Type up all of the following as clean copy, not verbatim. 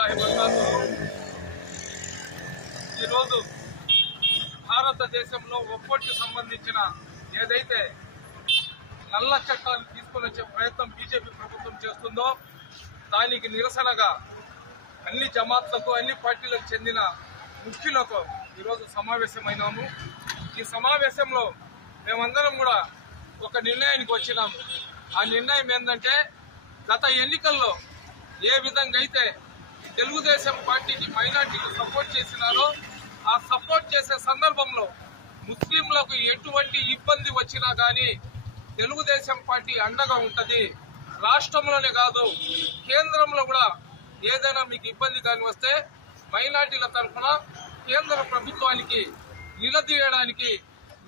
వరహమతుల్లాహి వబరకాతుహు. ఈరోజు భారతదేశంలో ఒక్కొక్కటి సంబంధించిన ఏదైతే నల్ల చట్టాలు తీసుకొని వచ్చే ప్రయత్నం బీజేపీ ప్రభుత్వం చేస్తుందో దానికి నిరసనగా అన్ని జమాత్లకు అన్ని పార్టీలకు చెందిన ముఖ్యులకు ఈరోజు సమావేశమైనాము. ఈ సమావేశంలో మేమందరం కూడా ఒక నిర్ణయానికి వచ్చినాము. ఆ నిర్ణయం ఏంటంటే, గత ఎన్నికల్లో ఏ విధంగా అయితే తెలుగుదేశం పార్టీకి మైనార్టీలు సపోర్ట్ చేసినారో ఆ సపోర్ట్ చేసే సందర్భంలో ముస్లింలకు ఎటువంటి ఇబ్బంది వచ్చినా కానీ తెలుగుదేశం పార్టీ అండగా ఉంటుంది. రాష్ట్రంలోనే కాదు, కేంద్రంలో కూడా ఏదైనా మీకు ఇబ్బంది కానీ వస్తే మైనార్టీల తరఫున కేంద్ర ప్రభుత్వానికి నిలదీయడానికి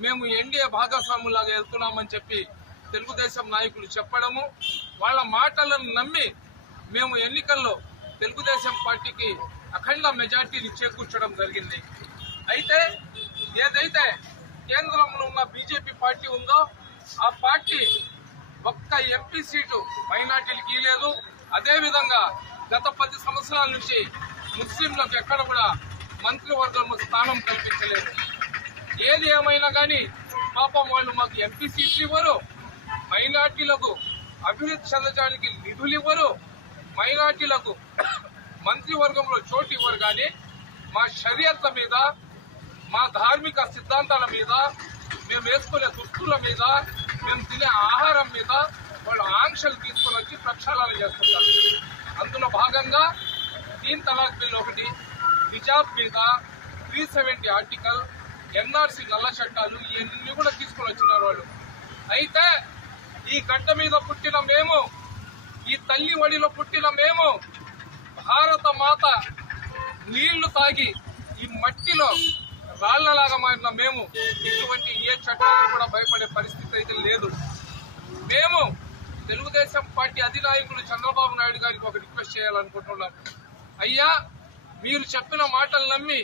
మేము ఎన్డీఏ భాగస్వాములాగా వెళ్తున్నామని చెప్పి తెలుగుదేశం నాయకులు చెప్పడము, వాళ్ళ మాటలను నమ్మి మేము ఎన్నికల్లో తెలుగుదేశం పార్టీకి అఖండ మెజార్టీని చేకూర్చడం జరిగింది. అయితే ఏదైతే కేంద్రంలో ఉన్న బీజేపీ పార్టీ ఉందో ఆ పార్టీ ఒక్క ఎంపీ సీటు మైనార్టీలకి లేదు. అదేవిధంగా గత 10 సంవత్సరాల నుంచి ముస్లింలకు ఎక్కడ కూడా మంత్రివర్గంలో స్థానం కల్పించలేదు. ఏది ఏమైనా కానీ పాపం వాళ్ళు మాకు ఎంపీ సీట్లు ఇవ్వరు, మైనార్టీలకు అభివృద్ధి చెందడానికి నిధులు ఇవ్వరు, మైనార్టీలకు మంత్రివర్గంలో చోటు ఇవ్వరు. కానీ మా షరియత్ల మీద, మా ధార్మిక సిద్ధాంతాల మీద, మేము వేసుకునే దుస్తుల మీద, మేము తినే ఆహారం మీద వాళ్ళు ఆంక్షలు తీసుకొని వచ్చి ప్రక్షాళన చేస్తుంటారు. అందులో భాగంగా 3 తలాక్ బిల్ ఒకటి, హిజాబ్ మీద 370 ఆర్టికల్, ఎన్ఆర్సీ నల్ల చట్టాలు, ఇవన్నీ కూడా తీసుకొని వచ్చినారు వాళ్ళు. అయితే ఈ గడ్డ మీద పుట్టిన మేము, ఈ తల్లి ఒడిలో పుట్టిన మేము, భారత మాత నీళ్లు తాగి ఈ మట్టిలో రాళ్లలాగా మారిన మేము ఇటువంటి ఏ చట్టాలకు కూడా భయపడే పరిస్థితి అయితే లేదు. మేము తెలుగుదేశం పార్టీ అధినాయకులు చంద్రబాబు నాయుడు గారికి ఒక రిక్వెస్ట్ చేయాలనుకుంటున్నాం. అయ్యా, మీరు చెప్పిన మాటలు నమ్మి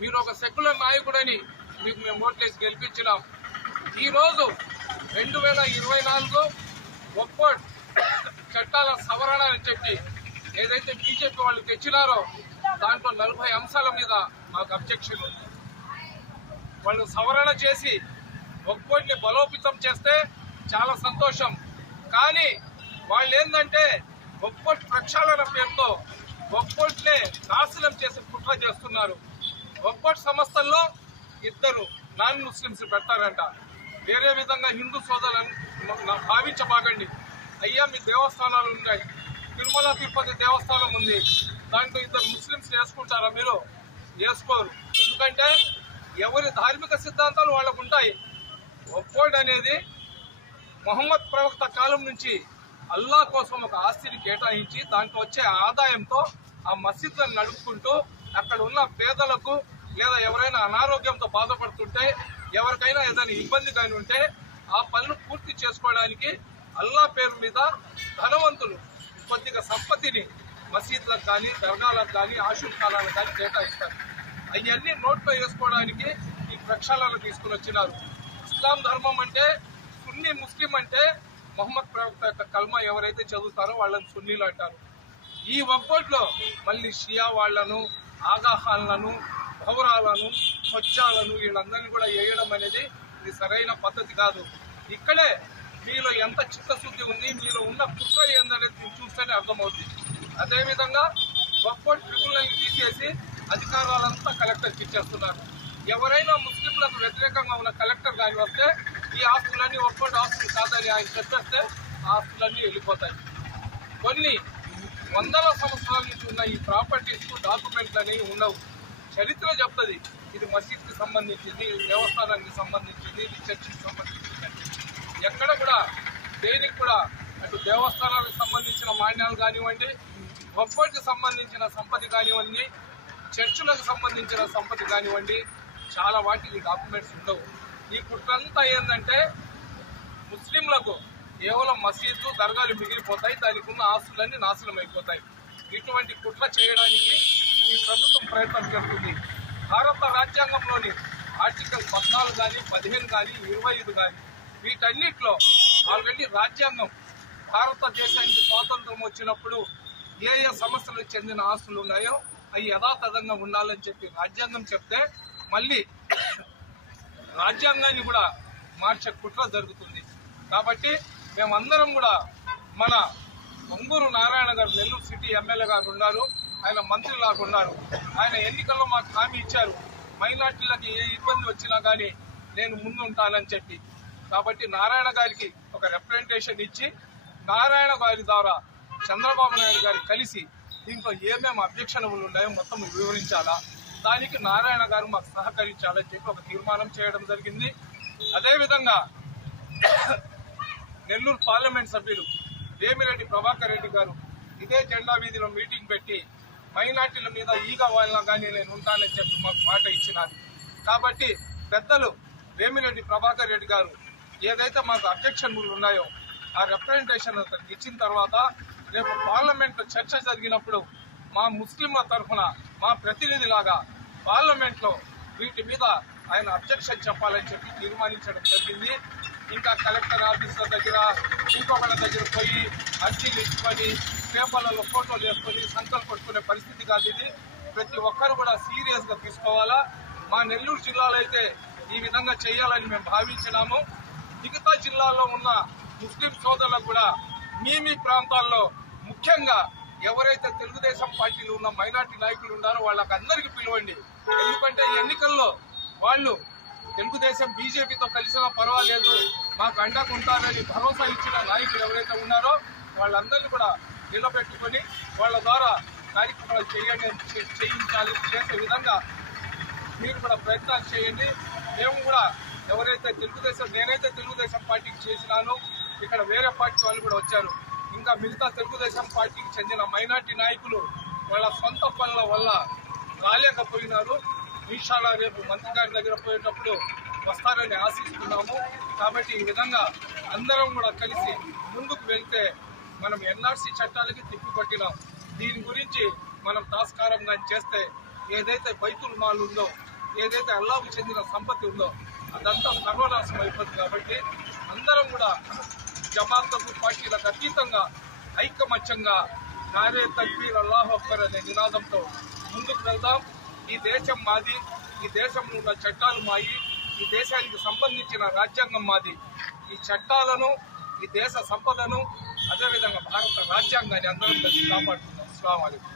మీరు ఒక సెక్యులర్ నాయకుడని మీకు మేము ఓట్లేసి గెలిపించినాం. ఈరోజు 2024 ఒక్కోట్ చట్టాల సవరణ అని చెప్పి ఏదైతే బీజేపీ వాళ్ళు తెచ్చినారో దాంట్లో 40 అంశాల మీద మాకు అబ్జెక్షన్ ఉంది. వాళ్ళు సవరణ చేసి ఒక్కోటిని బలోపేతం చేస్తే చాలా సంతోషం. కానీ వాళ్ళు ఏంటంటే ఒక్కోటి ప్రక్షాళన పేరుతో ఒక్కోటినే నాశనం చేసి కుట్ర చేస్తున్నారు. ఒక్కోటి సంస్థల్లో 2 నాన్ ముస్లింస్ పెడతారంట. వేరే విధంగా హిందూ సోదరులను భావించబాగండి. అయ్యా, మీ దేవస్థానాలు ఉన్నాయి, తిరుమల తిరుపతి దేవస్థానం ఉంది, దాంట్లో 2 ముస్లింస్ వేసుకుంటారా? మీరు వేసుకోరు. ఎందుకంటే ఎవరి ధార్మిక సిద్ధాంతాలు వాళ్ళకు ఉంటాయి. ఒక్కోటి అనేది మొహమ్మద్ ప్రవక్త కాలం నుంచి అల్లా కోసం ఒక ఆస్తిని కేటాయించి దాంట్లో వచ్చే ఆదాయంతో ఆ మసీదులను నడుపుకుంటూ అక్కడ ఉన్న పేదలకు లేదా ఎవరైనా అనారోగ్యంతో బాధపడుతుంటే, ఎవరికైనా ఏదైనా ఇబ్బంది కానీ ఉంటే ఆ పనులు పూర్తి చేసుకోవడానికి అల్లా పేరు మీద ధనవంతులు కొద్దిగా సంపత్తిని మసీదులకు కానీ, దర్గాలకు కానీ, ఆశుల్ఖానాలకు కానీ కేటాయిస్తారు. అవన్నీ నోట్లో వేసుకోవడానికి ఈ ప్రక్షాళన తీసుకుని వచ్చినారు. ఇస్లాం ధర్మం అంటే సున్నీ ముస్లిం అంటే మొహమ్మద్ ప్రవక్త యొక్క కల్మా ఎవరైతే చదువుతారో వాళ్ళని సున్నీలు అంటారు. ఈ ఒక్కోట్లో మళ్ళీ షియా వాళ్లను, ఆగాహాలను, భౌరాలను, హొజ్జాలను వీళ్ళందరినీ కూడా వేయడం అనేది ఇది సరైన పద్ధతి కాదు. ఇక్కడే మీలో ఎంత చిత్తశుద్ధి ఉంది, మీలో ఉన్న కుట్ర ఏందనేది చూస్తేనే అర్థమవుతుంది. అదేవిధంగా ఒక్కోటి ట్రిబ్యునల్ని తీసేసి అధికారాలంతా కలెక్టర్కి ఇచ్చేస్తున్నారు. ఎవరైనా ముస్లింలకు వ్యతిరేకంగా ఉన్న కలెక్టర్ కానీ వస్తే ఈ ఆస్తులన్నీ ఒక్కోటి ఆస్తులు కాదని ఆయన చెప్పేస్తే ఆ ఆస్తులన్నీ వెళ్ళిపోతాయి. కొన్ని వందల సంవత్సరాల నుంచి ఉన్న ఈ ప్రాపర్టీస్ డాక్యుమెంట్లు అనేవి ఉండవు. చరిత్ర చెప్తుంది ఇది మసీద్కి సంబంధించింది, దేవస్థానానికి సంబంధించింది, ఇది చర్చికి సంబంధించింది. ఎక్కడ కూడా దేనికి కూడా అటు దేవస్థానాలకు సంబంధించిన మాన్యాలు కానివ్వండి, ఒక్కోటికి సంబంధించిన సంపత్తి కానివ్వండి, చర్చులకు సంబంధించిన సంపత్తి కానివ్వండి, చాలా వాటికి డాక్యుమెంట్స్ ఉండవు. ఈ కుట్రంతా ఏంటంటే ముస్లింలకు కేవలం మసీదు, దర్గాలు మిగిలిపోతాయి, దానికి ఉన్న ఆస్తులన్నీ నాశనం అయిపోతాయి. ఇటువంటి కుట్ర చేయడానికి ఈ ప్రభుత్వం ప్రయత్నం చేస్తుంది. భారత రాజ్యాంగంలోని ఆర్టికల్ 14 కానీ, 15 కానీ, 25 కానీ వీటన్నిటిలో ఆల్రెడీ రాజ్యాంగం భారతదేశానికి స్వాతంత్రం వచ్చినప్పుడు ఏ ఏ సంస్థలకు చెందిన ఆస్తులు ఉన్నాయో అవి యథాతథంగా ఉండాలని చెప్పి రాజ్యాంగం చెప్తే మళ్ళీ రాజ్యాంగాన్ని కూడా మార్చే కుట్ర జరుగుతుంది. కాబట్టి మేమందరం కూడా మన పొంగూరు నారాయణ గారు నెల్లూరు సిటీ ఎమ్మెల్యే గారు ఉన్నారు, ఆయన మంత్రిలాగా ఉన్నారు. ఆయన ఎన్నికల్లో మాకు హామీ ఇచ్చారు, మైనార్టీలకి ఏ ఇబ్బంది వచ్చినా కానీ నేను ముందుంటానని చెప్పి. కాబట్టి నారాయణ గారికి ఒక రిప్రజెంటేషన్ ఇచ్చి నారాయణ గారి ద్వారా చంద్రబాబు నాయుడు గారు కలిసి దీంట్లో ఏమేమి అబ్జెక్షనబుల్ ఉన్నాయో మొత్తం వివరించాలా, దానికి నారాయణ గారు మాకు సహకరించాలని చెప్పి ఒక తీర్మానం చేయడం జరిగింది. అదేవిధంగా నెల్లూరు పార్లమెంట్ సభ్యులు వేమిరెడ్డి ప్రభాకర్ రెడ్డి గారు ఇదే జెండా వీధిలో మీటింగ్ పెట్టి మైనార్టీల మీద ఈగ వాళ్ళ కానీ నేను ఉంటానని చెప్పి మాకు మాట ఇచ్చినారు. కాబట్టి పెద్దలు వేమిరెడ్డి ప్రభాకర్ రెడ్డి గారు ఏదైతే మాకు అబ్జెక్షన్లు ఉన్నాయో ఆ రిప్రజెంటేషన్ ఇచ్చిన తర్వాత రేపు పార్లమెంట్లో చర్చ జరిగినప్పుడు మా ముస్లింల తరఫున మా ప్రతినిధిలాగా పార్లమెంట్లో వీటి మీద ఆయన అబ్జెక్షన్ చెప్పాలని చెప్పి తీర్మానించడం జరిగింది. ఇంకా కలెక్టర్ ఆఫీసుల దగ్గర ఇంకొకళ్ళ దగ్గర పోయి అర్జీలు ఇచ్చుకొని పేపర్లలో ఫోటోలు వేసుకొని సంకల్పం కొట్టుకునే పరిస్థితి కాదు ఇది. ప్రతి ఒక్కరు కూడా సీరియస్గా తీసుకోవాలా. మా నెల్లూరు జిల్లాలో అయితే ఈ విధంగా చేయాలని మేము భావించినాము. మిగతా జిల్లాల్లో ఉన్న ముస్లిం సోదరులకు కూడా మీ ప్రాంతాల్లో ముఖ్యంగా ఎవరైతే తెలుగుదేశం పార్టీలో ఉన్న మైనార్టీ నాయకులు ఉన్నారో వాళ్ళకి అందరికీ పిలవండి. ఎందుకంటే ఎన్నికల్లో వాళ్ళు తెలుగుదేశం బీజేపీతో కలిసినా పర్వాలేదు మాకు అండగా ఉంటారని భరోసా ఇచ్చిన నాయకులు ఎవరైతే ఉన్నారో వాళ్ళందరినీ కూడా నిలబెట్టుకొని వాళ్ళ ద్వారా కార్యక్రమాలు చేయించాలి. చేసే విధంగా మీరు కూడా ప్రయత్నాలు చేయండి. మేము కూడా ఎవరైతే నేనైతే తెలుగుదేశం పార్టీకి చేసినాను, ఇక్కడ వేరే పార్టీ వాళ్ళు కూడా వచ్చారు. ఇంకా మిగతా తెలుగుదేశం పార్టీకి చెందిన మైనార్టీ నాయకులు వాళ్ళ సొంత పనుల వల్ల రాలేకపోయినారు. ఇన్షాల్లా రేపు మంత్రి గారి దగ్గర పోయేటప్పుడు వస్తారని ఆశిస్తున్నాము. కాబట్టి ఈ విధంగా అందరం కూడా కలిసి ముందుకు వెళ్తే మనం ఎన్ఆర్సీ చట్టాలకి తిప్పికొట్టినాం. దీని గురించి మనం తాస్కారంగా చేస్తే ఏదైతే బైతుల్ మాల్ ఉందో, ఏదైతే అల్లాహకు చెందిన సంపత్తి ఉందో అదంతా సర్వనాశం అయిపోతుంది. కాబట్టి అందరం కూడా జమాత్లకు పార్టీలకు అతీతంగా ఐకమత్యంగా నారే తక్బీర్ అల్లాహు అక్బర్ అనే నినాదంతో ముందుకు వెళ్దాం. ఈ దేశం మాది, ఈ దేశంలో ఉన్న చట్టాలు మాయి, ఈ దేశానికి సంబంధించిన రాజ్యాంగం మాది. ఈ చట్టాలను, ఈ దేశ సంపదను, అదేవిధంగా భారత రాజ్యాంగాన్ని అందరం కలిసి కాపాడుతున్నాం. అస్సలాము అలైకుం.